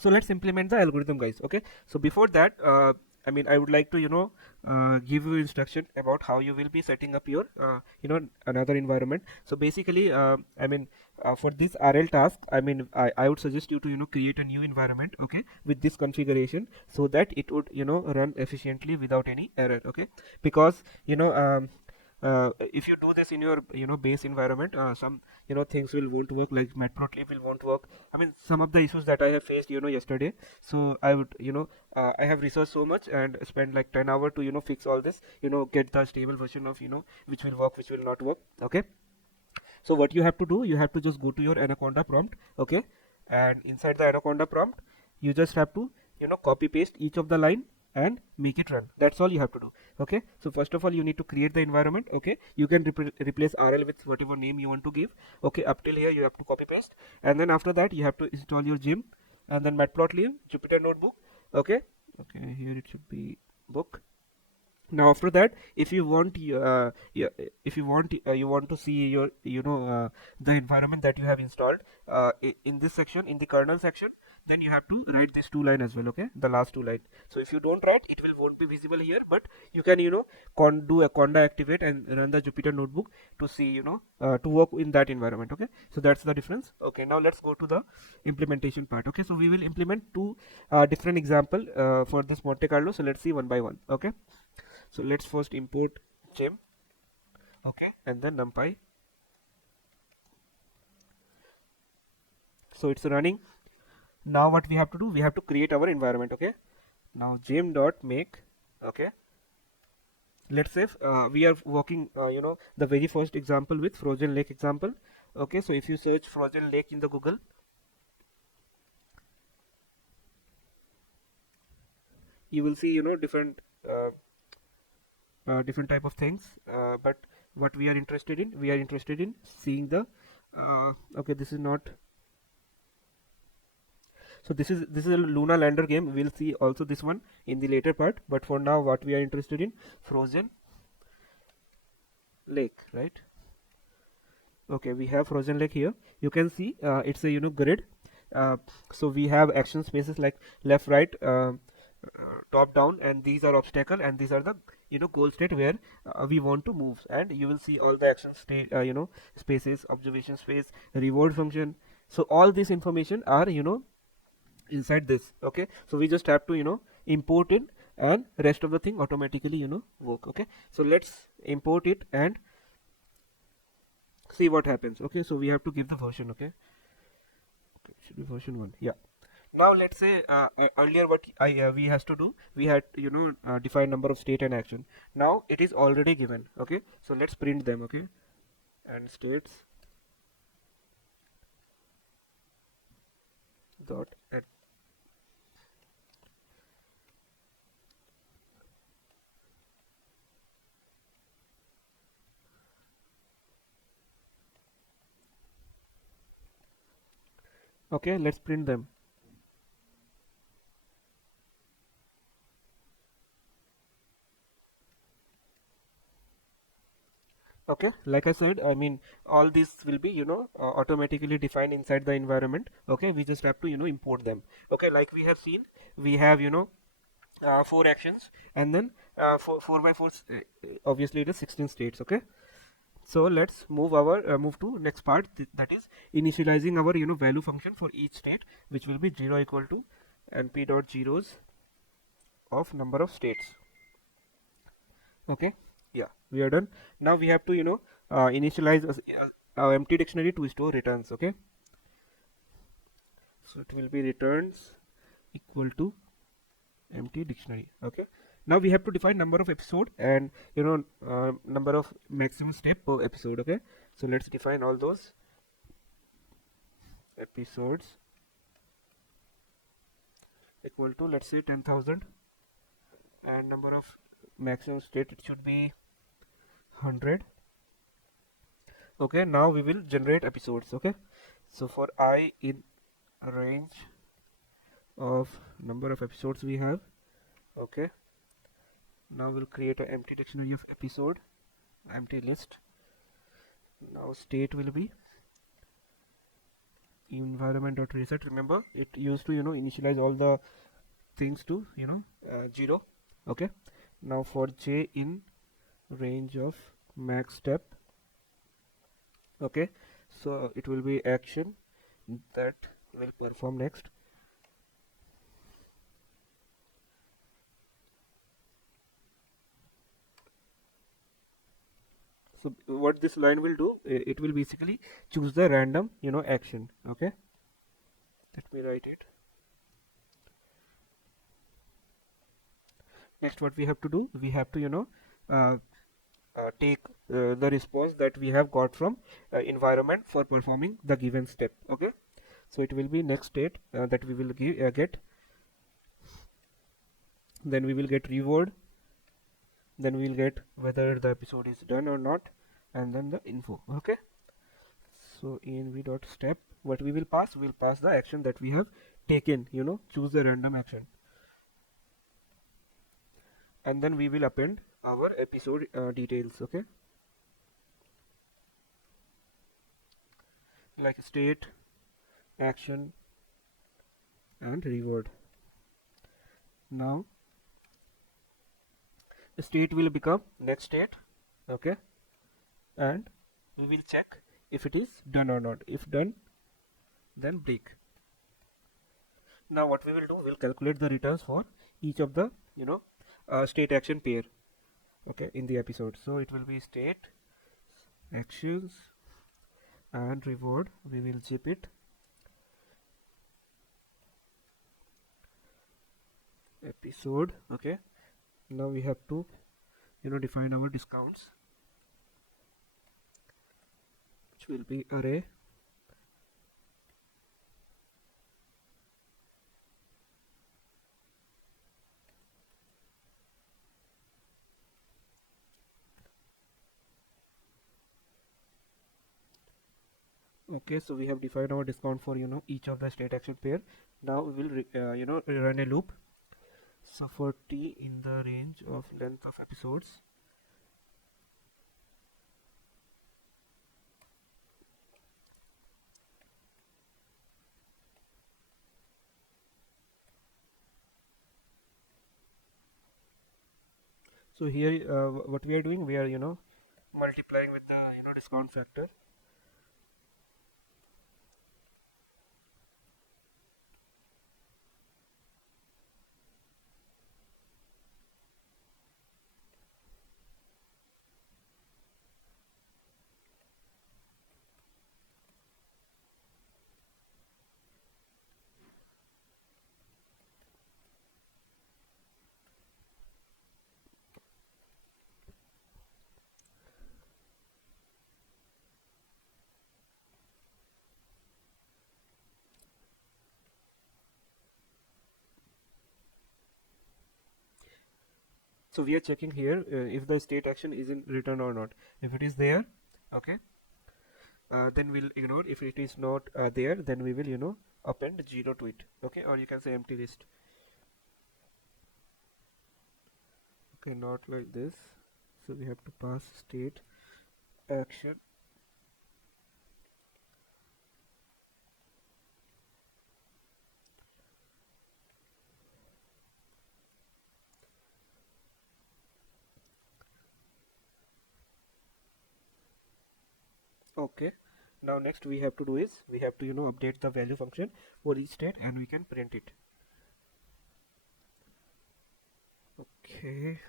So let's implement the algorithm, guys. Okay, so before that, I would like to give you instruction about how you will be setting up your another environment. So basically, for this RL task, I would suggest you to create a new environment, okay, with this configuration, so that it would run efficiently without any error, okay, because if you do this in your base environment, some things will won't work, like matplotlib will won't work. I mean, some of the issues that I have faced yesterday. So I would I have researched so much and spent like 10 hours to fix all this, get the stable version of which will work, which will not work, okay. So what you have to do, you have to just go to your anaconda prompt, okay, and inside the anaconda prompt you just have to copy paste each of the line and make it run. That's all you have to do, okay. So first of all, you need to create the environment, okay. You can replace RL with whatever name you want to give, okay. Up till here you have to copy paste, and then after that you have to install your gym, and then matplotlib, Jupyter notebook, okay. Okay, here it should be book. Now after that, if you want if you want you want to see your the environment that you have installed in this section, in the kernel section, then you have to write this two line as well, okay, the last two line. So if you don't write, it will won't be visible here, but you can do a conda activate and run the Jupyter notebook to see to work in that environment, okay. So that's the difference. Okay, now let's go to the implementation part. Okay, so we will implement two different example for this Monte Carlo. So let's see one by one, okay. So let's first import gem, okay, and then numpy. So it's running. Now what we have to do, we have to create our environment, okay. Now gem dot make, okay. Let's say we are working the very first example with frozen lake example, okay. So if you search frozen lake in the Google, you will see different different type of things, but what we are interested in, we are interested in seeing the okay, this is not. So this is a Luna lander game. We'll see also this one in the later part, but for now what we are interested in, frozen lake, right? Okay, we have frozen lake here. You can see it's a grid. So we have action spaces like left, right, top, down, and these are obstacle, and these are the goal state where we want to move. And you will see all the action state spaces, observation space, reward function. So all this information are inside this, okay. So we just have to import it, and rest of the thing automatically work, okay. So let's import it and see what happens, okay. So we have to give the version, okay. Okay, should be version 1, yeah. Now let's say earlier what we has to do, we had define number of state and action. Now it is already given, okay. So let's print them, okay, and states dot add. Okay, let's print them. Okay, like I said, I mean, all this will be automatically defined inside the environment, okay. We just have to import them, okay. Like we have seen, we have 4 actions, and then 4 by 4 obviously it is 16 states, okay. So let's move our move to next part, that is initializing our value function for each state, which will be 0 equal to np dot zeros of number of states, okay. Yeah, we are done. Now we have to initialize our empty dictionary to store returns, okay. So it will be returns equal to empty dictionary, okay. Now we have to define number of episode and number of maximum step per episode, okay. So let's define all those episodes equal to, let's say, 10,000, and number of maximum state, it should be 100, okay. Now we will generate episodes, okay. So for I in range of number of episodes we have, okay. Now we'll create an empty dictionary of episode, empty list. Now state will be environment.reset. Remember, it used to initialize all the things to 0. Okay, now for j in range of max step. Okay, so it will be action that will perform next. So what this line will do, it will basically choose the random action. Okay, let me write it. Next, what we have to do, we have to uh, take the response that we have got from environment for performing the given step. Okay, so it will be next state that we will get, then we will get reward, then we will get whether the episode is done or not, and then the info. Okay, so env dot step, what we will pass, we will pass the action that we have taken, choose the random action, and then we will append our episode details. Okay, like state, action, and reward. Now state will become next state. Okay, and we will check if it is done or not. If done, then break. Now what we will do, we'll calculate the returns for each of the state action pair. Okay, in the episode, so it will be state, actions, and reward. We will zip it, episode. Okay, now we have to define our discounts, which will be array. Okay, so we have defined our discount for each of the state action pair. Now we will run a loop. So for t in the range of length of episodes, so here what we are doing, we are multiplying with the discount factor. So we are checking here if the state action is in return or not. If it is there, okay, then we'll ignore. If it is not there, then we will append 0 to it. Okay, or you can say empty list. Okay, not like this. So we have to pass state, action, okay. Now next we have to do is, we have to update the value function for each state, and we can print it. Okay,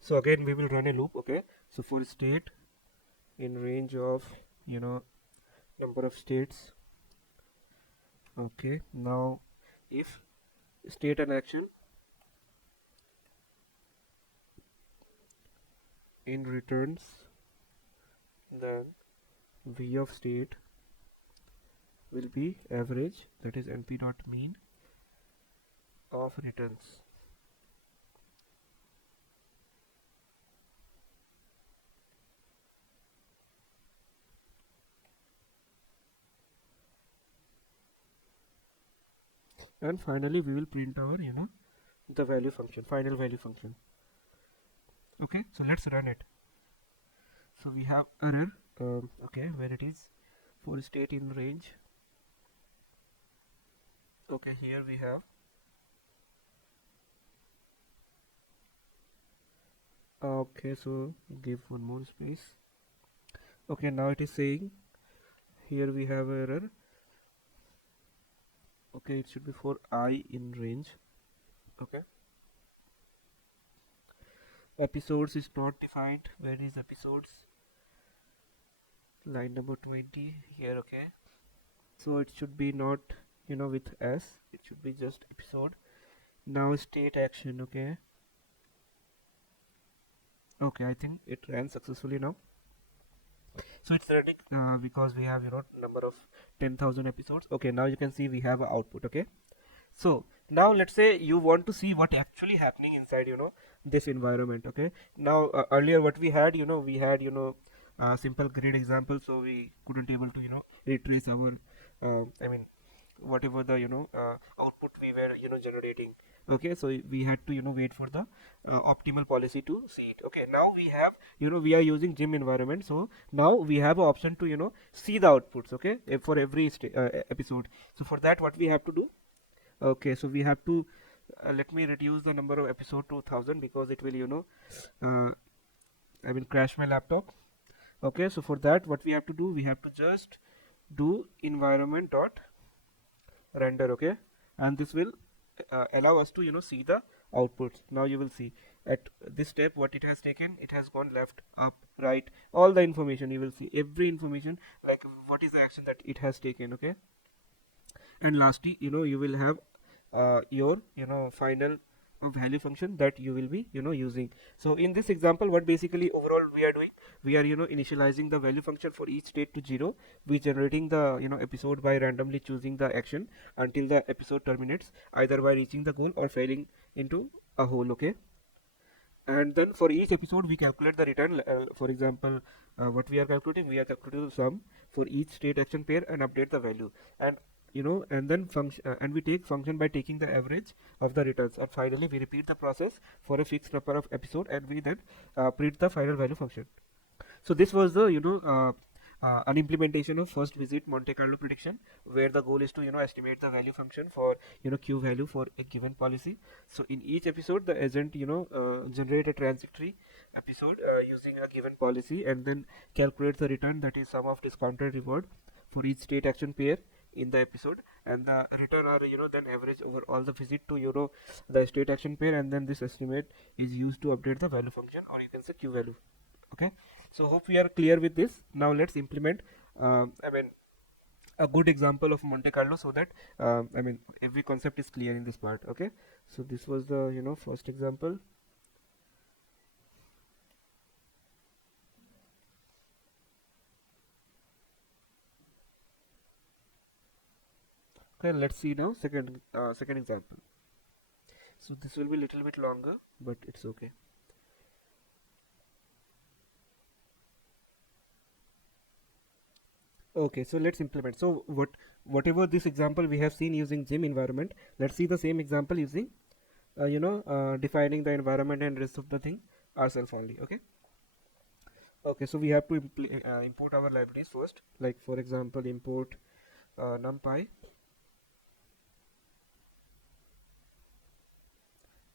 so again we will run a loop. Okay, so for state in range of number of states. Okay, now if state and action in returns, then v of state will be average, that is np dot mean of returns. and finally we will print our the value function, final value function. Okay, so let's run it. So we have error, okay, where it is for state in range. Okay, here we have, okay, so give one more space. Okay, now it is saying here we have error. Okay, it should be for I in range. Okay, episodes is not defined. Where is episodes? Line number 20 here. Okay, so it should be not with S, it should be just episode. Now state action. Okay, okay, I think it ran successfully now. So it's running because we have number of 10,000 episodes. Okay, now you can see we have a output. Okay, so now let's say you want to see what actually happening inside this environment. Okay, now earlier what we had, we had simple grid example, so we couldn't able to retrace our I mean whatever the output we were generating. Okay, so we had to wait for the optimal policy to see it. Okay, now we have we are using gym environment, so now we have an option to see the outputs. Okay, for every episode. So for that what we have to do, okay, so we have to let me reduce the number of episode to 1000 because it will uh, I will crash my laptop. Okay, so for that what we have to do, we have to just do environment dot render. Okay, and this will allow us to see the outputs. Now you will see at this step what it has taken. It has gone left, up, right, all the information. You will see every information, like what is the action that it has taken. Okay, and lastly you will have your final value function that you will be using. So in this example, what basically overall we are doing, we are initializing the value function for each state to 0. We generating the episode by randomly choosing the action until the episode terminates, either by reaching the goal or failing into a hole. Okay, and then for each episode we calculate the return. For example, what we are calculating, we are calculating the sum for each state action pair and update the value. And and then function and we take function by taking the average of the returns, and finally we repeat the process for a fixed number of episode, and we then print the final value function. So this was the an implementation of first visit Monte Carlo prediction, where the goal is to estimate the value function for q value for a given policy. So in each episode the agent generate a trajectory episode using a given policy, and then calculate the return, that is sum of discounted reward for each state action pair in the episode, and the return are then average over all the visit to the state action pair, and then this estimate is used to update the value function, or you can say q value. Okay, so hope we are clear with this. Now let's implement a good example of Monte Carlo, so that every concept is clear in this part. Okay, so this was the first example. Okay, let's see now second example. So this will be a little bit longer, but it's okay. Okay, so let's implement. So whatever this example we have seen using gym environment, let's see the same example using defining the environment and rest of the thing ourselves only. Okay, okay, so we have to import our libraries first, like for example import numpy,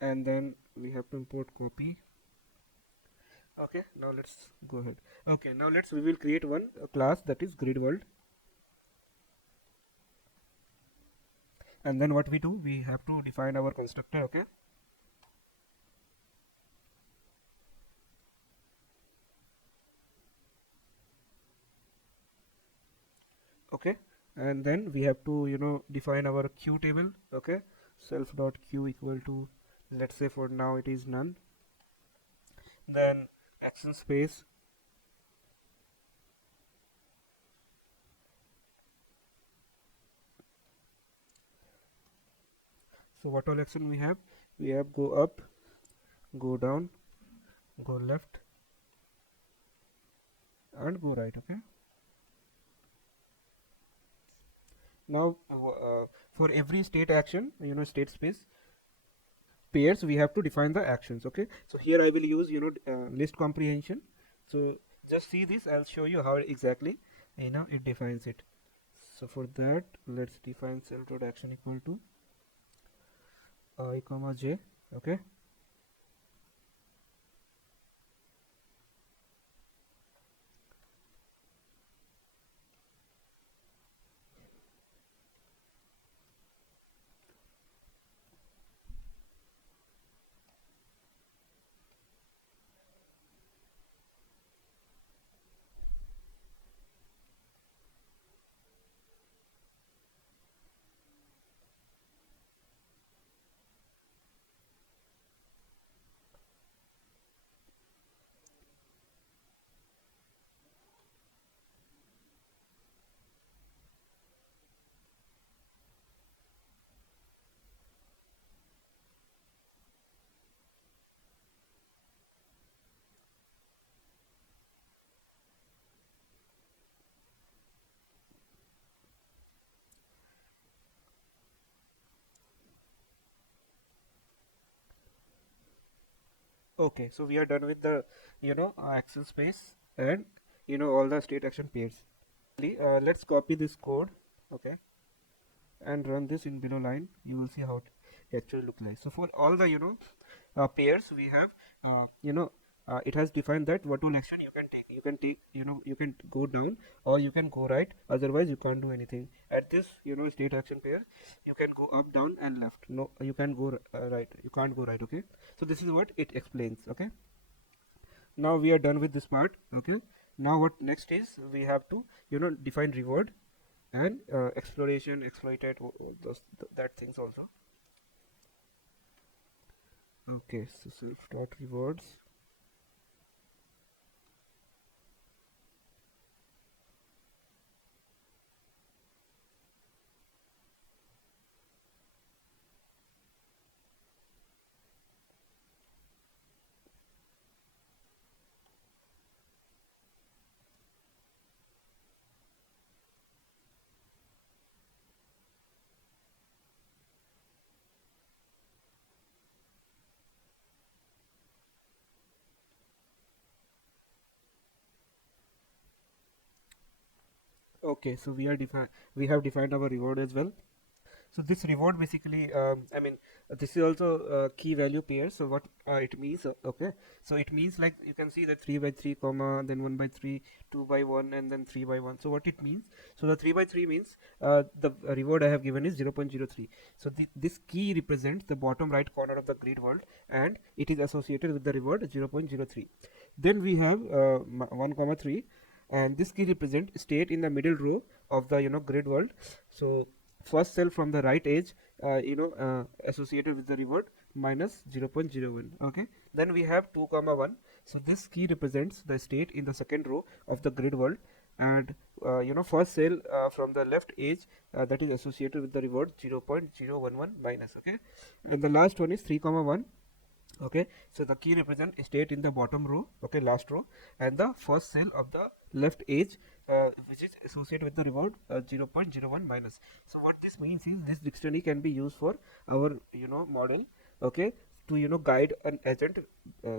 and then we have to import copy. Okay, now let's go ahead. Okay, now we will create one class, that is grid world. And then what we do, we have to define our constructor. Okay, okay, and then we have to define our q table. Okay, self dot q equal to, let's say for now it is none. Then action space, so what all action we have, go up, go down, go left, and go right. Okay, Now for every state action, state space pairs, we have to define the actions. Okay, so here I will use list comprehension. So just see this, I'll show you how exactly it defines it. So for that, let's define self dot action equal to I comma j. Okay, okay, so we are done with the action space and all the state action pairs. Let's copy this code. Okay, and run this in below line. You will see how it actually look like. So for all the pairs we have, it has defined that what all action you can take. You can go down or you can go right, otherwise you can't do anything. At this state action pair, you can go up, down and left. No, you can go right, you can't go right. Okay, so this is what it explains. Okay, now we are done with this part. Okay, now what next is, we have to define reward and exploration, exploited, that things also. Okay, so self dot rewards. Okay, so we have defined our reward as well. So this reward basically, this is also key value pair. So what it means, okay, so it means, like you can see that 3 by 3 comma, then 1 by 3, 2 by 1 and then 3 by 1. So what it means, so the 3 by 3 means the reward I have given is 0.03. So this key represents the bottom right corner of the grid world and it is associated with the reward 0.03. Then we have 1 comma 3, and this key represents state in the middle row of the grid world. So first cell from the right edge associated with the reward minus 0.01. Okay, then we have 2 comma 1. So this key represents the state in the second row of the grid world, and first cell from the left edge that is associated with the reward 0.011 minus. Okay, and the last one is 3 comma 1. Okay, so the key represent state in the bottom row, okay, last row, and the first cell of the left edge which is associated with the reward 0.01 minus. So what this means is, this dictionary can be used for our model, okay, to guide an agent,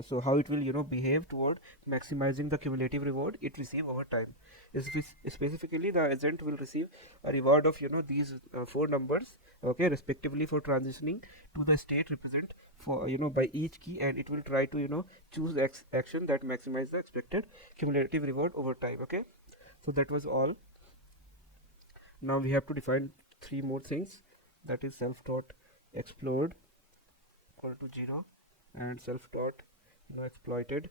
so how it will behave toward maximizing the cumulative reward it receive over time. Specifically, the agent will receive a reward of these four numbers, okay, respectively, for transitioning to the state represent for by each key, and it will try to choose action that maximize the expected cumulative reward over time. Okay, so that was all. Now we have to define three more things, that is self dot explored equal to 0 and self dot exploited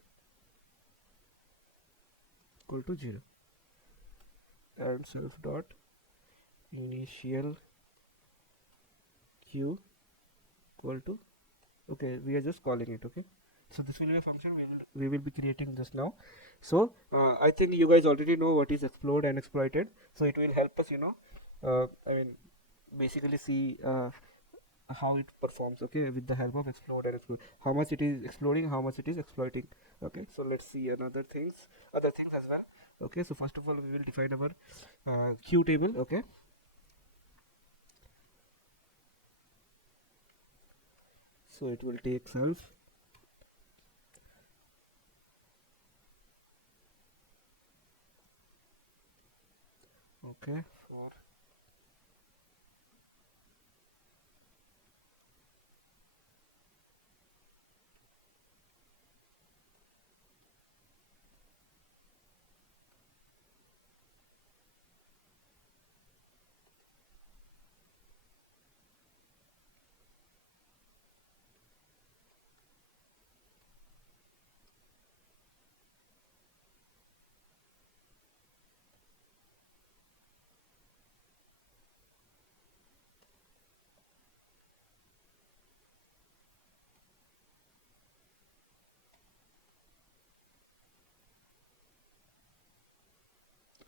equal to 0 and self dot initial q equal to, okay, we are just calling it. Okay, so this will be a function we will be creating just now. So I think you guys already know what is explored and exploited, so it will help us basically see how it performs, okay, with the help of explode and exploit, how much it is exploding, how much it is exploiting. Okay, so let's see other things as well. Okay, so first of all we will define our q table. Okay, So it will take self. Okay, for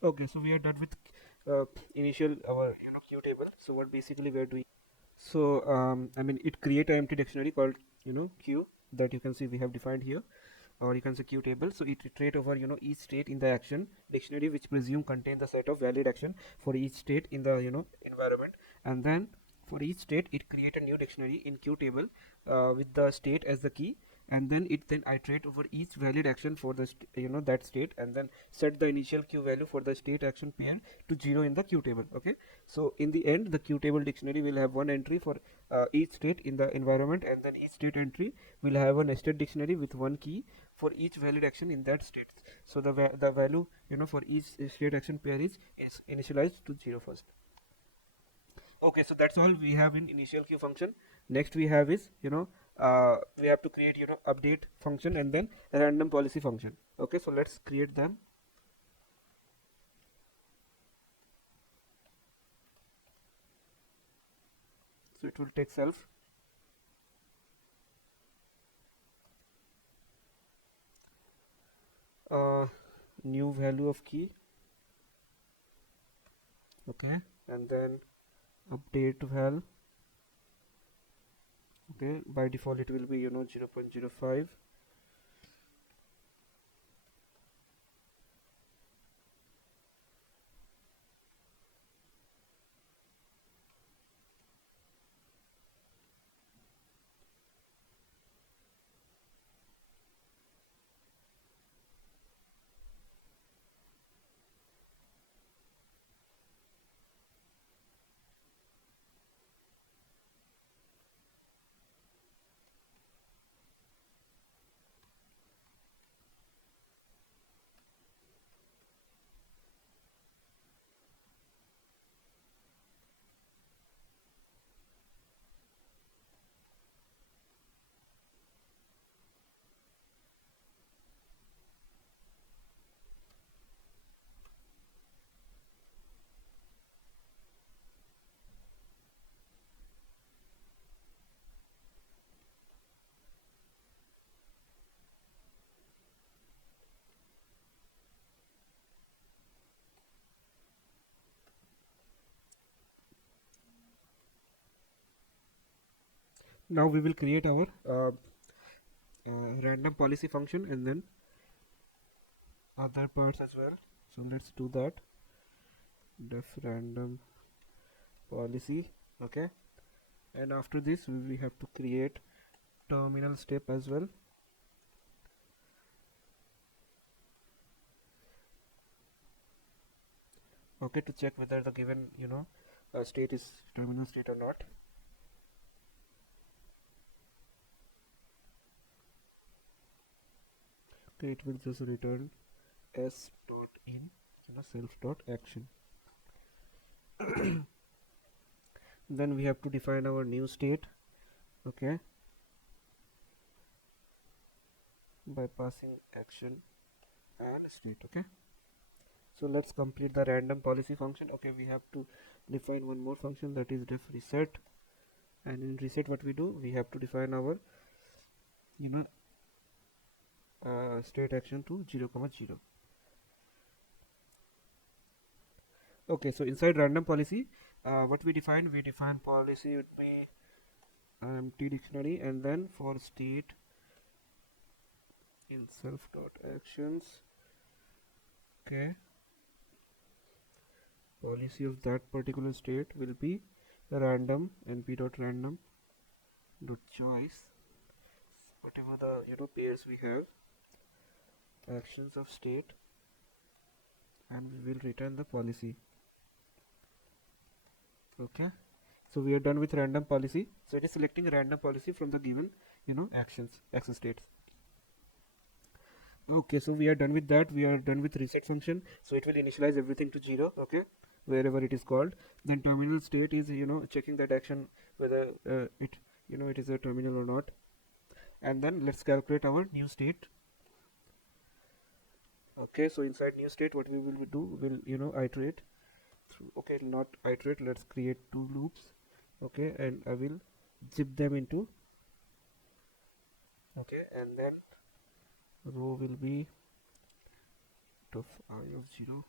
okay, so we are done with initial our Q table. So what basically we are doing. So I mean it create an empty dictionary called Q that you can see we have defined here, or you can say Q table. So it iterate over each state in the action dictionary, which presume contain the set of valid action for each state in the environment, and then for each state it create a new dictionary in Q table with the state as the key, and then it then iterate over each valid action for the that state, and then set the initial Q value for the state action pair to 0 in the Q table. Okay, so in the end the Q table dictionary will have one entry for each state in the environment, and then each state entry will have a nested dictionary with one key for each valid action in that state. So the value for each state action pair is initialized to 0 first. Okay, so that's all we have in initial queue function. Next we have is we have to create update function and then a random policy function. Okay, so let's create them. So it will take self. New value of key. Okay, and then update val. Okay, by default it will be 0.05. Now we will create our random policy function and then other parts as well. So let's do that. Def random policy. Okay, and after this we have to create terminal step as well. Okay, to check whether the given state is terminal state or not. Okay, it will just return s dot in self dot action. Then we have to define our new state. Okay, by passing action and state. Okay, so let's complete the random policy function. Okay, we have to define one more function, that is def reset, and in reset what we do, we have to define our state action to 0, 0. Okay, so inside random policy what we define policy would be empty dictionary, and then for state in self dot actions. Okay, policy of that particular state will be random np dot random dot choice. whatever the pairs we have, actions of state, and we will return the policy. Okay, so we are done with random policy. So it is selecting a random policy from the given action states. Okay, so we are done with that. We are done with reset function. So it will initialize everything to 0. Okay, wherever it is called. Then terminal state is checking that action whether it is a terminal or not. And then let's calculate our new state. Okay, so inside new state, what we will do, will iterate through. Okay, not iterate. Let's create 2 loops. Okay, and I will zip them into. Okay, and then row will be of I of 0.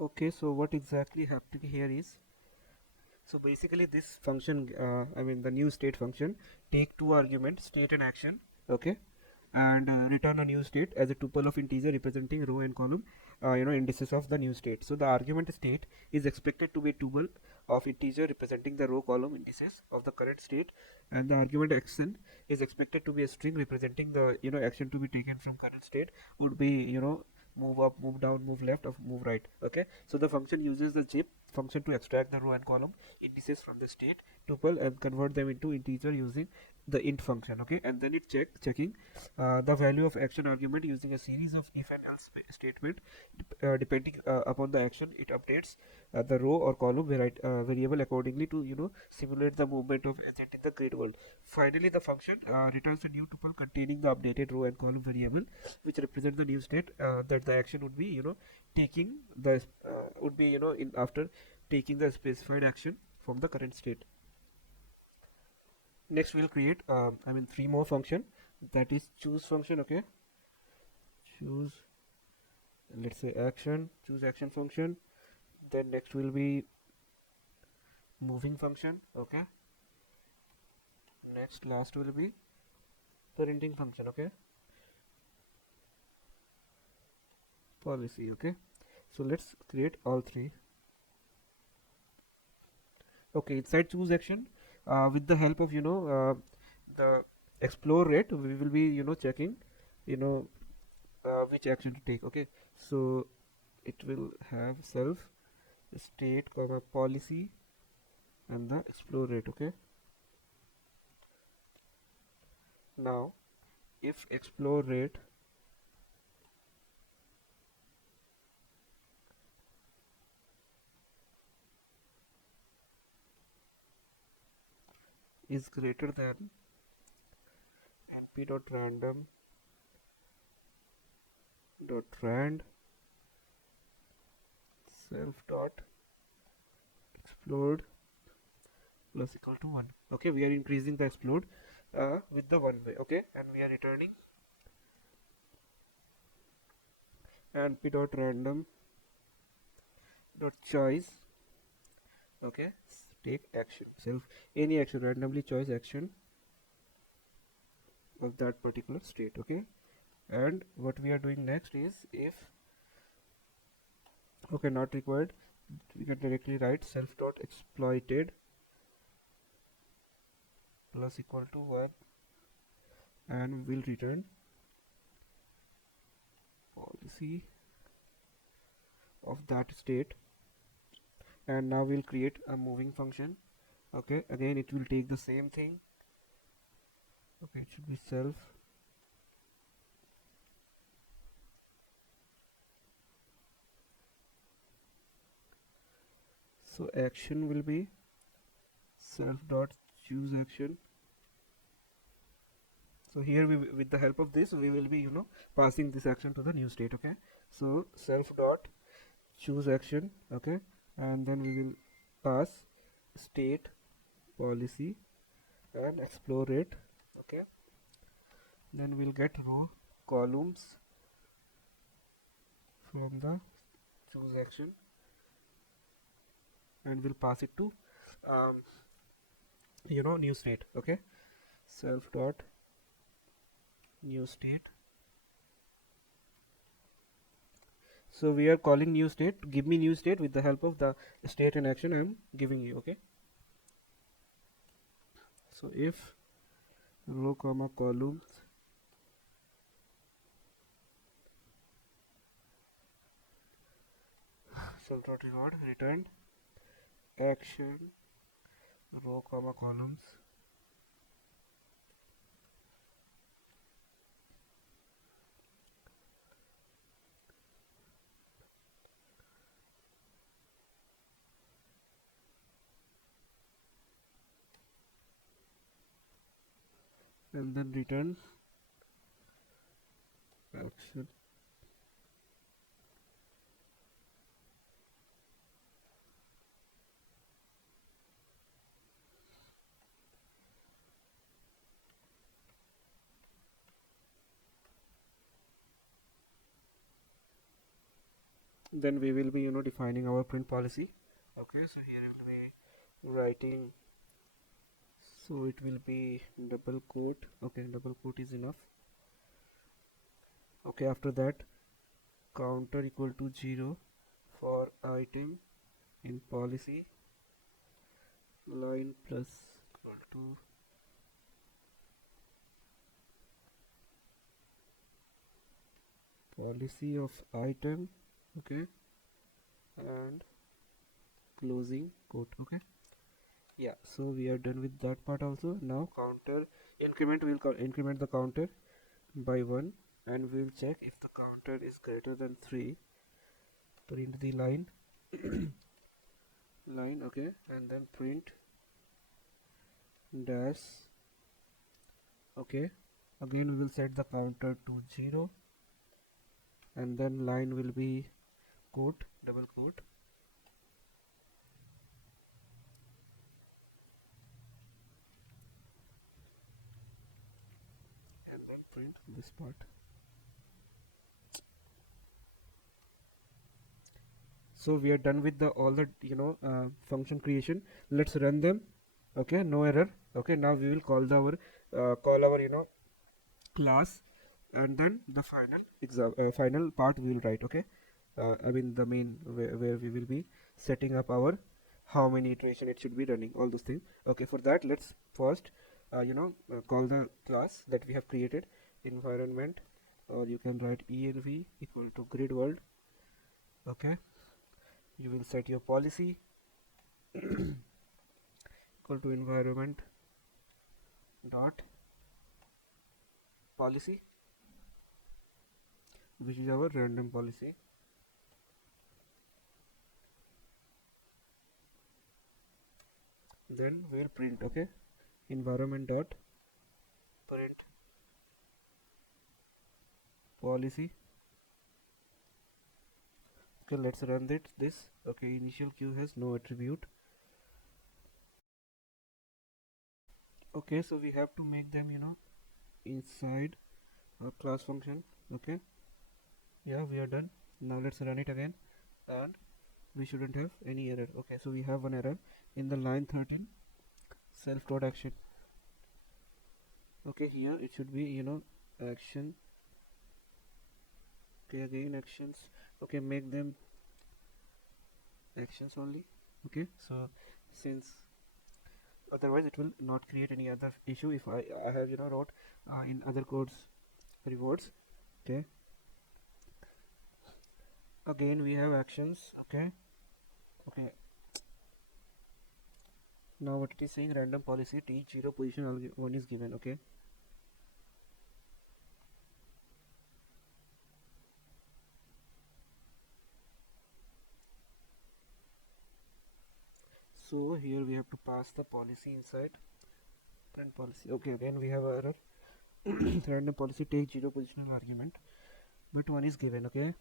Okay, so what exactly happening here is, so basically this function, I mean the new state function, take 2 arguments, state and action, okay, and return a new state as a tuple of integer representing row and column, indices of the new state. So the argument state is expected to be a tuple of integer representing the row column indices of the current state, and the argument action is expected to be a string representing the action to be taken from current state would be move up, move down, move left, or move right. Okay, so the function uses the zip function to extract the row and column indices from the state tuple and convert them into integer using the int function. Okay, and then it checking the value of action argument using a series of if and else statement. Depending upon the action, it updates the row or column variable accordingly to simulate the movement of agent in the grid world. Finally, the function returns a new tuple containing the updated row and column variable, which represent the new state that the action would be taking the would be in after taking the specified action from the current state. Next we'll create 3 more function, that is choose function. Okay, choose, let's say action, choose action function. Then next will be moving function. Okay, next last will be parenting function. Okay, policy. Okay, so let's create all 3. Okay, inside choose action, with the help of the explore rate, we will be checking which action to take. Okay, so it will have self, state, comma policy, and the explore rate. Okay, now if explore rate is greater than np.random rand self dot explode plus equal to 1. Okay, we are increasing the explode with the 1 way. Okay, and we are returning np.random choice. Okay, take action, self any action, randomly choose action of that particular state. Okay, and what we are doing next is if Okay, not required. We can directly write self dot exploited plus equal to 1, and we'll return policy of that state. And now we'll create a moving function. Okay, again it will take the same thing. Okay, it should be self so action will be self dot choose action. So here with the help of this we will be passing this action to the new state. Okay, so self dot choose action. Okay, and then we will pass state policy and explore it. Okay, then we'll get row columns from the choose action, and we'll pass it to um, new state. Okay, self dot new state. So we are calling new state. Give me new state with the help of the state in action I am giving you. Okay, so if row comma columns self dot reward returned action row comma columns, and then return action. Then we will be defining our print policy. Okay, so here we will be writing, so it will be double quote. Okay, double quote is enough. Okay, after that counter equal to 0 for item in policy line plus equal to policy of item. Okay, and closing quote. Okay, yeah, so we are done with that part also. Now counter increment, will increment the counter by 1, and we'll check if the counter is greater than 3. Print the line line. Okay, and then print dash. Okay, again we will set the counter to 0, and then line will be quote, double quote, and then print this part. So we are done with the all the function creation. Let's run them. Okay, no error. Okay, now we will call our class, and then the final part we will write. Okay, I mean the main where we will be setting up our how many iteration it should be running, all those things. Okay, for that let's first call the class that we have created, environment, or you can write env equal to grid world. Okay, you will set your policy equal to environment dot policy, which is our random policy. Then we will print. Okay, environment dot print policy. Okay, let's run this. Okay, initial queue has no attribute. Okay, so we have to make them inside a class function. Okay, yeah, we are done. Now let's run it again, and we shouldn't have any error. Okay, so we have one error in the line 13 self dot action. Okay, here it should be action. Okay, again actions. Okay, make them actions only. Okay, so since otherwise it will not create any other issue if I have wrote in other codes rewards. Okay, again we have actions. Okay, okay, now what it is saying, random policy t0 position 1 is given. Okay, so here we have to pass the policy inside print policy. Okay, again we have error. Random policy take 0 positional argument but 1 is given. Okay,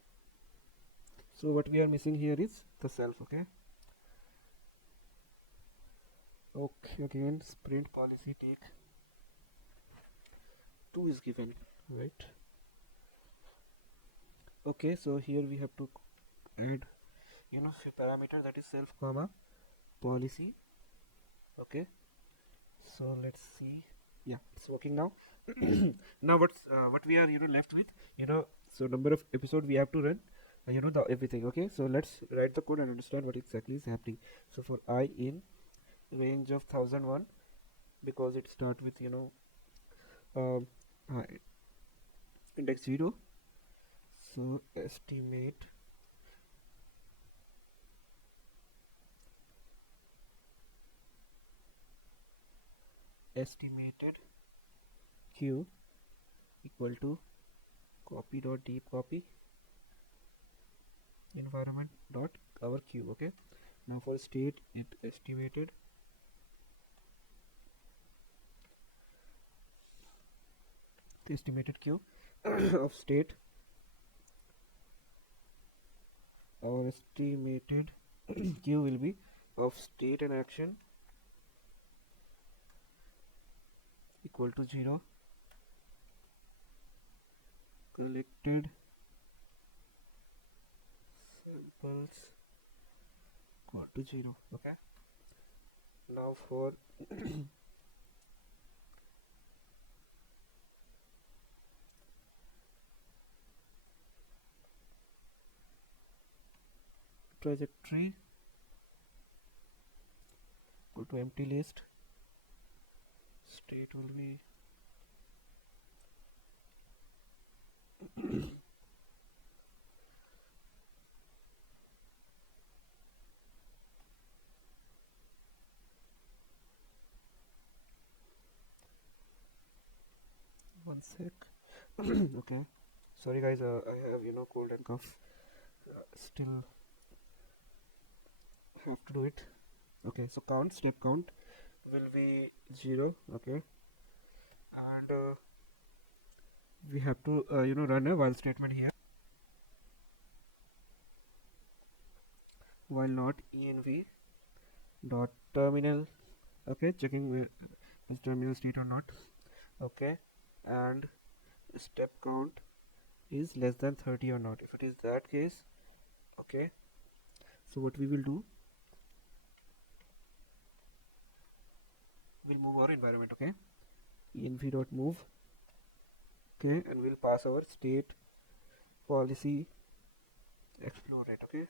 so what we are missing here is the self. Okay, okay, again print policy take 2 is given, right? Okay, so here we have to add few parameter, that is self comma policy. Okay, so let's see. Yeah, it's working now. Now what we are left with, so number of episode we have to run, the everything. Okay, so let's write the code and understand what exactly is happening. So for I in range of 1001, because it start with um, uh, index 0, so estimated q equal to copy dot deep copy environment dot our q. Okay, now for state it estimated the estimated q of state, our estimated q will be of state and action equal to 0, collected samples equal to 0. Okay, now for trajectory equal to empty list, state will be one sec. Okay, sorry guys, I have cold and cough, still have to do it. Okay, so step count will be 0. Okay, and we have to run a while statement here, while not env dot terminal. Okay, checking is terminal state or not. Okay, and step count is less than 30 or not. If it is that case, okay, so what we will do, we'll move our environment. Okay, env dot move. Okay, and we'll pass our state policy explore rate. Okay,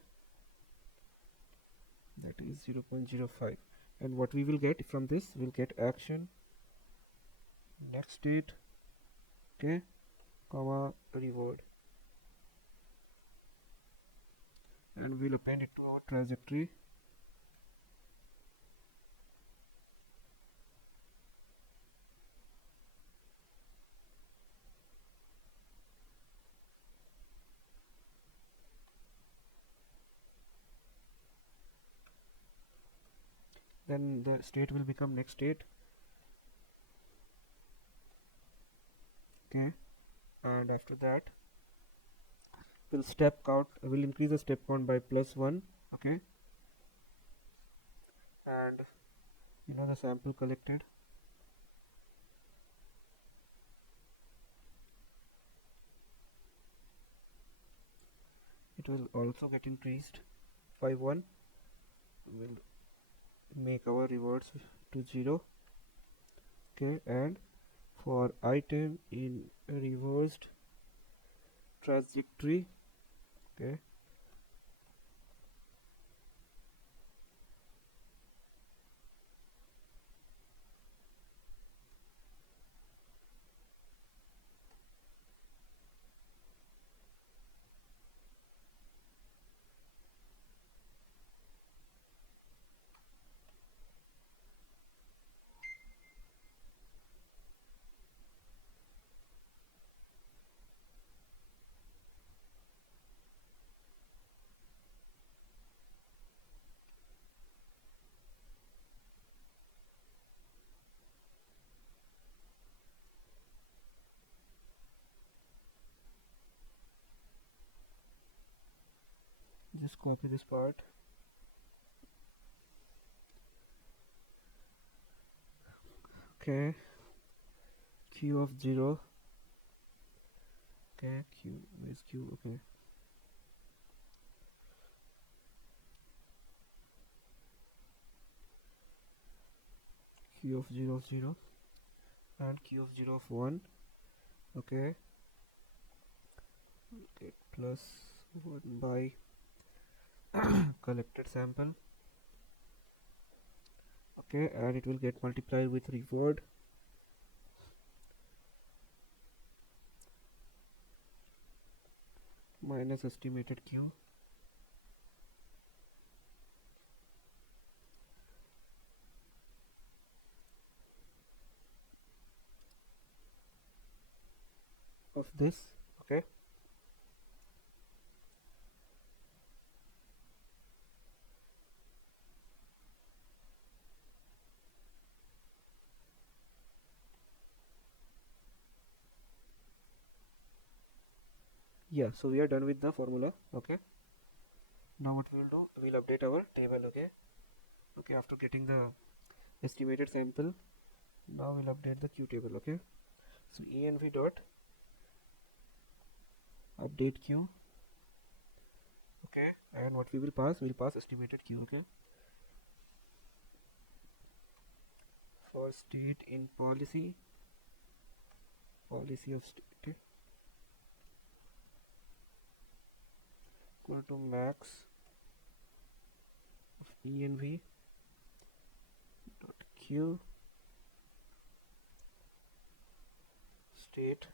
that is 0.05, and what we will get from this, we'll get action next state, okay, comma reward, and we'll append it to our trajectory. Then the state will become next state. Okay, and after that we'll we'll increase the step count by +1. Okay, and the sample collected, it will also get increased by 1. We'll make our rewards to 0. Okay, and for item in reversed trajectory, okay, copy this part. Okay, q of 0. Okay, q, where's q? Okay, q of 0 of 0 and q of 0 of 1. Okay, okay, plus 1 by collected sample. Okay, and it will get multiplied with reward minus estimated q of this. Okay, yeah, so we are done with the formula. Okay, now what we will do, we'll update our table. Okay, okay, after getting the estimated sample, now we'll update the q table. Okay, so env dot update q. Okay, and what we will pass, we'll pass estimated q. Okay, for state in policy of state. Okay, equal to max of env dot q state.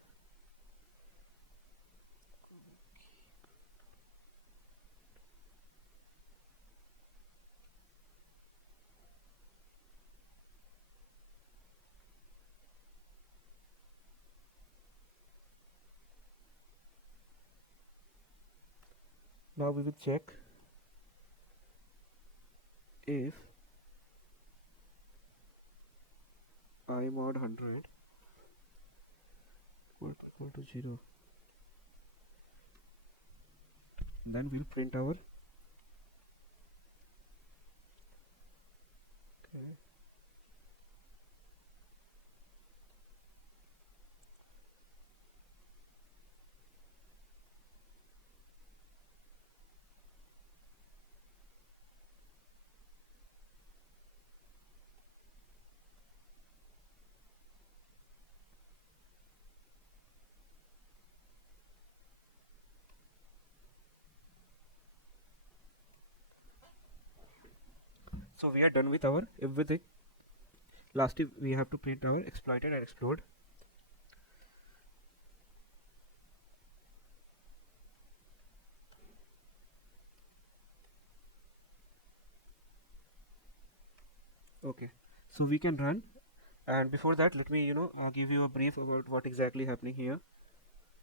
Now we will check if I mod 100 equal to 0, then we'll print our. Okay, so we are done with our everything. Lastly, we have to print our exploited and explode. Okay, so we can run, and before that, let me give you a brief about what exactly happening here.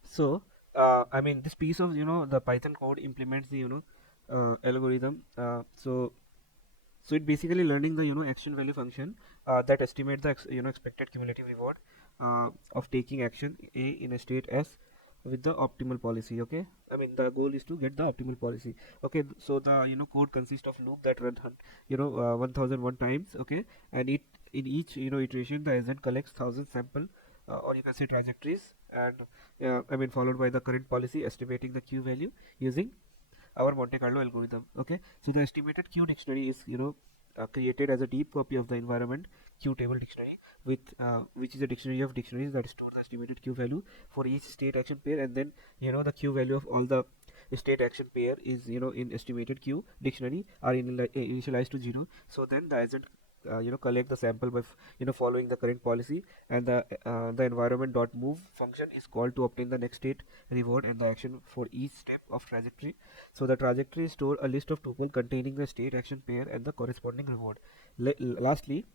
So I mean, this piece of the Python code implements the algorithm. So it basically learning the action value function that estimate the expected cumulative reward of taking action A in a state S with the optimal policy. Okay, I mean, the goal is to get the optimal policy. Okay, so the code consists of loop that run 1001 times. Okay, and it in each iteration the agent collects 1000 sample or you can say trajectories, and I mean, followed by the current policy estimating the q value using our Monte Carlo algorithm. Okay, so the estimated Q dictionary is created as a deep copy of the environment Q table dictionary, with which is a dictionary of dictionaries that store the estimated Q value for each state action pair, and then the Q value of all the state action pair is in estimated Q dictionary are initialized to 0. So then the agent collect the sample by following the current policy, and the environment dot move function is called to obtain the next state reward and the action for each step of trajectory. So the trajectory store a list of tuple containing the state action pair and the corresponding reward. Lastly,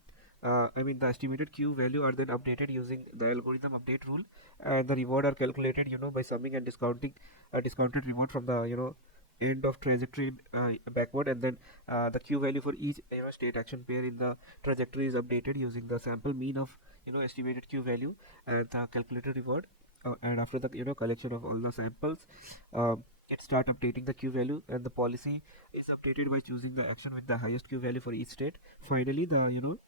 I mean, the estimated Q value are then updated using the algorithm update rule, and the reward are calculated by summing and discounting a discounted reward from the end of trajectory backward, and then the Q value for each state action pair in the trajectory is updated using the sample mean of estimated Q value and the calculated reward, and after the collection of all the samples, it start updating the q value, and the policy is updated by choosing the action with the highest q value for each state. Finally, the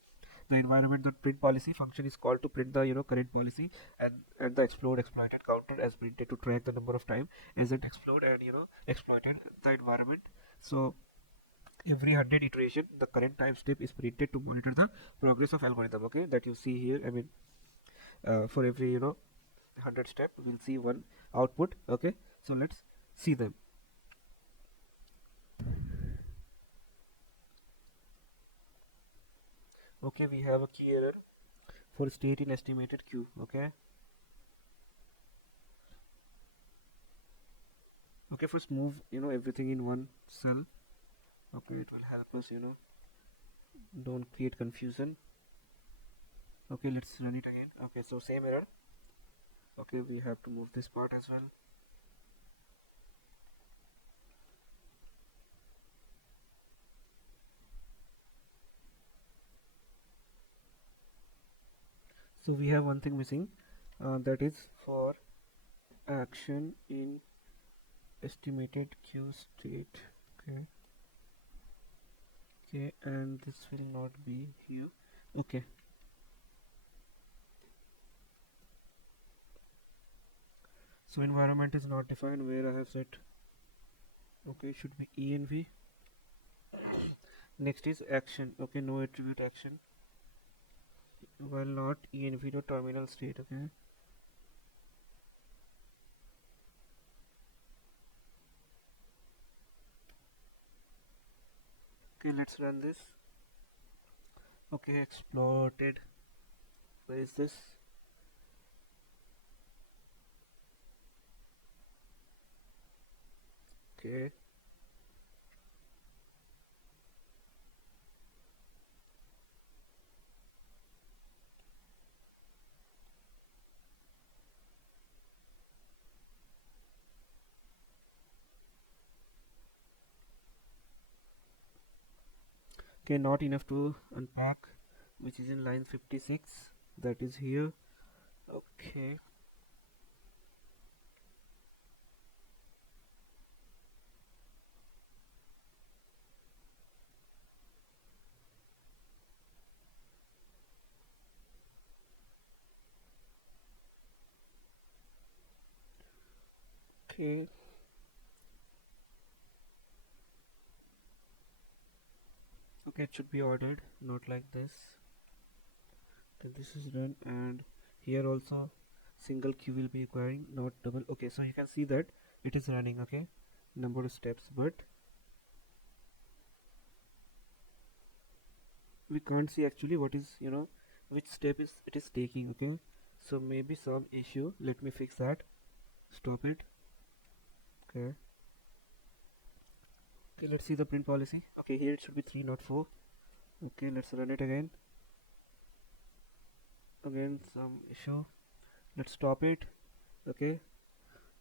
environment.print policy function is called to print the current policy, and the explode exploited counter as printed to track the number of time as it explode and exploited the environment. So every 100 iteration the current time step is printed to monitor the progress of algorithm. Okay, that you see here. I mean, for every 100 step we'll see one output. Okay, so let's see them. Okay, we have a key error for state in estimated queue. Okay, first move everything in one cell. Okay, it will help us don't create confusion. Okay, let's run it again. Okay, so same error. Okay, we have to move this part as well. So we have one thing missing, that is for action in estimated queue state. Okay, and this will not be here. Okay, so environment is not defined where I have set. Okay, it should be env. Next is action. Okay, no attribute action, while not env to terminal state. Okay, let's run this. Okay, exploited. Where is this? Okay, not enough to unpack, which is in line 56, that is here. Okay, okay, it should be ordered, not like this. Then this is done, and here also single queue will be requiring, not double. Okay, so you can see that it is running. Okay, number of steps, but we can't see actually what is which step is it is taking. Okay, so maybe some issue. Let me fix that. Stop it. Okay, let's see the print policy. Okay, here it should be 3, not 4. Okay, let's run it again. Again some issue. Let's stop it. Okay,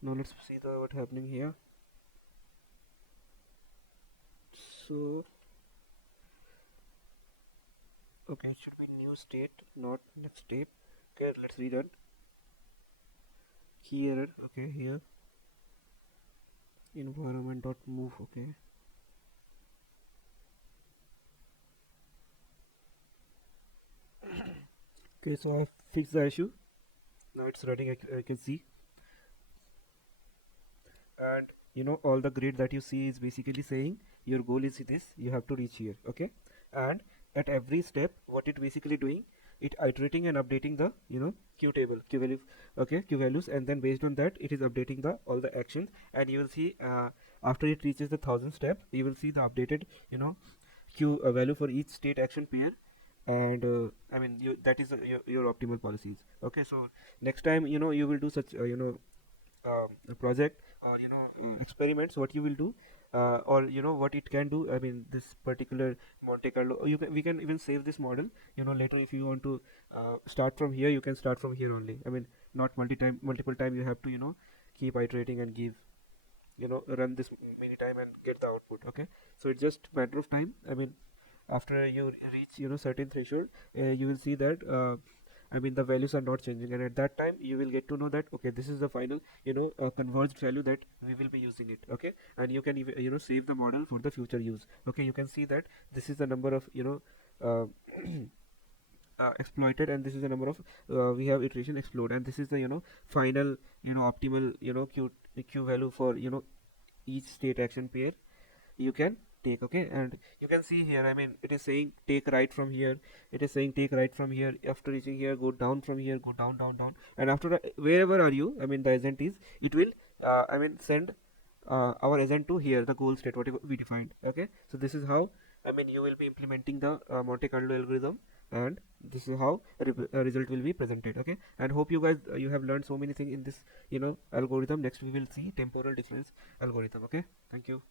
now let's see the what happening here. So okay, it should be new state, not next step. Okay, let's rerun. Key error. Okay, here environment.move. Okay, so I fixed the issue. Now it's running. I can see, and all the grid that you see is basically saying your goal is this, you have to reach here. Okay, and at every step what it basically doing, it iterating and updating the q table, q value. Okay, q values, and then based on that it is updating the all the actions, and you will see after it reaches the 1000 step you will see the updated q value for each state action pair. And I mean that is your optimal policies. Okay, so next time you will do such a project or experiments, what you will do, or what it can do. I mean this particular Monte Carlo, or we can even save this model later. If you want to start from here, you can start from here only. I mean not multiple time you have to keep iterating and give run this many time and get the output. Okay, so it's just matter of time. I mean after you reach certain threshold, you will see that I mean the values are not changing, and at that time you will get to know that okay, this is the final converged value that we will be using it. Okay, and you can even save the model for the future use. Okay, you can see that this is the number of uh, exploited, and this is the number of we have iteration explode, and this is the final optimal q value for each state action pair you can take. Okay, and you can see here, I mean it is saying take right from here, it is saying take right from here, after reaching here go down from here, go down down down, and after that, wherever are you, I mean the agent is, it will I mean send our agent to here, the goal state whatever we defined. Okay, so this is how I mean you will be implementing the Monte Carlo algorithm, and this is how result will be presented. Okay, and hope you guys you have learned so many things in this algorithm. Next we will see temporal difference algorithm. Okay, thank you.